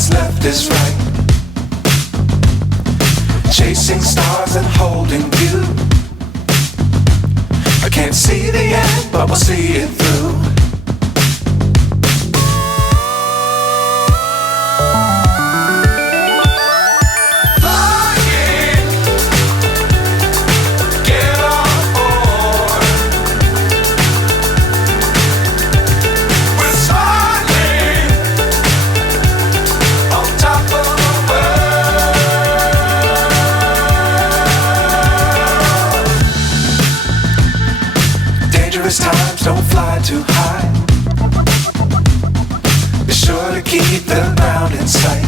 what's left is right. Chasing stars and holding you. I can't see the end, but we'll see it through. Times don't fly too high. Be sure to keep the ground in sight.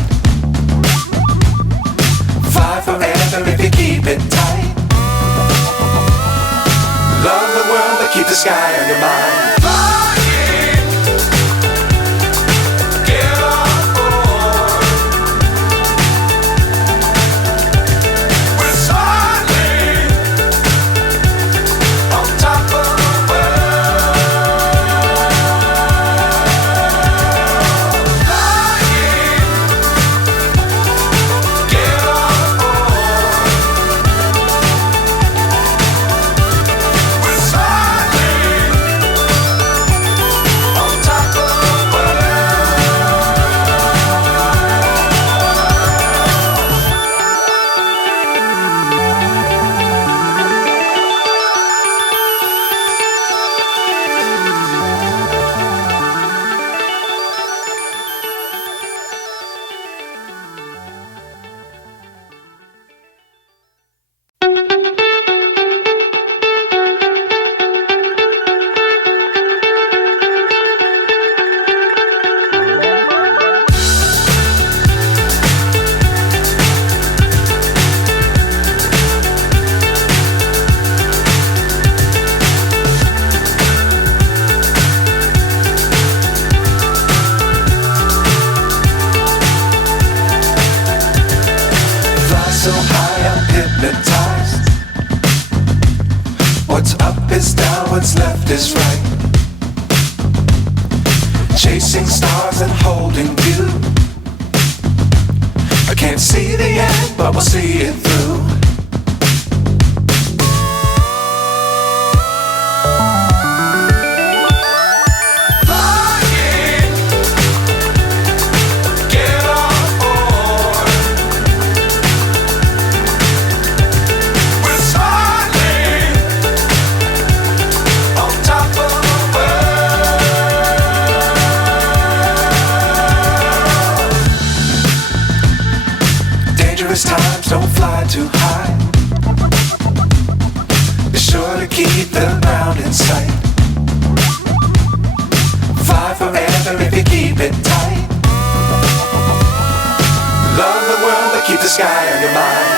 Fly forever if you keep it tight. Love the world but keep the sky on your mind. So high I'm hypnotized. What's up is down, what's left is right. Chasing stars and holding you. I can't see the end, but we'll see it through. Times don't fly too high. Be sure to keep the ground in sight. Fly forever if you keep it tight. Love the world but keep the sky on your mind.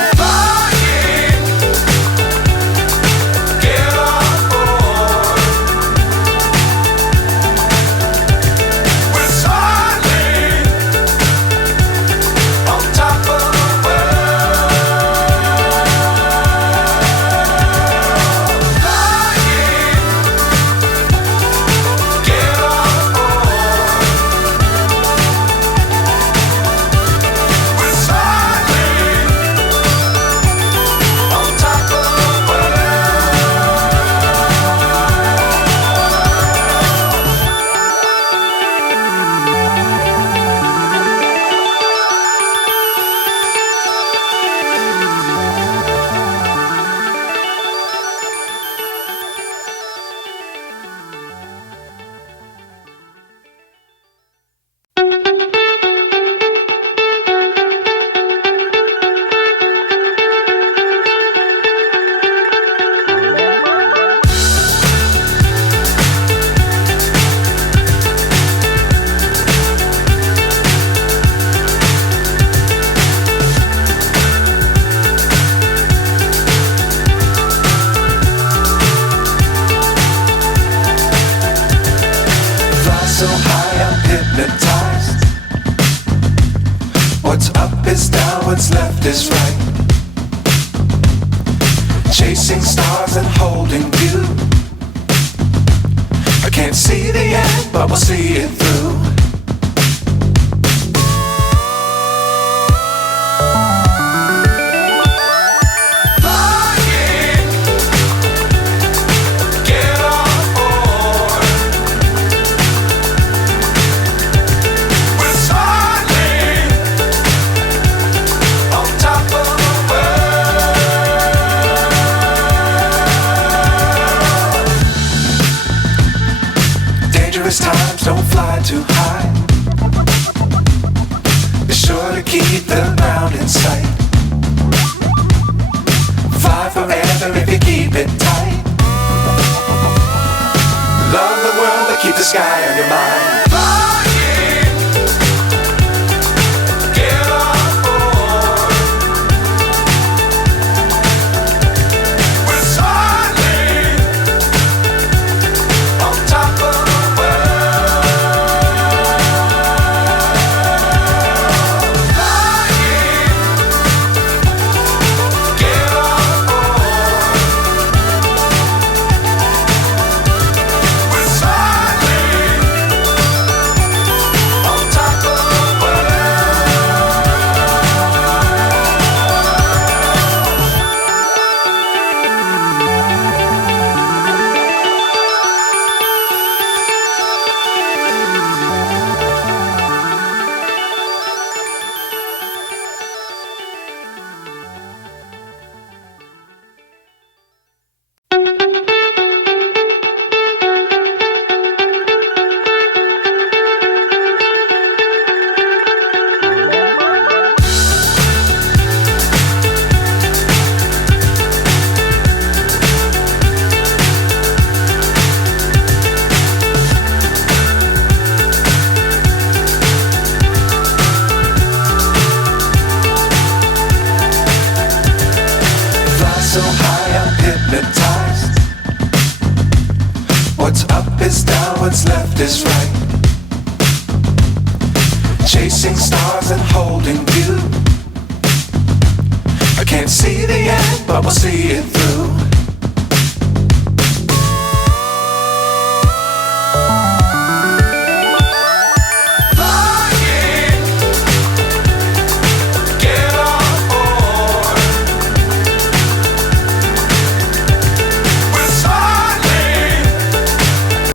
So high I'm hypnotized. What's up is down, what's left is right. Chasing stars and holding you. I can't see the end, but we'll see it through. don't fly too high. Be sure to keep the ground in sight. Fly forever if you keep it tight. Love the world, but keep the sky on your mind. Flying, get on board. We're soaring on top of the world. Flying, get on board. We're soaring on top of the world. Fly so high, I'm hypnotized. What's up is down, what's left is right. Chasing stars and holding you. I can't see the end, but we'll see it through.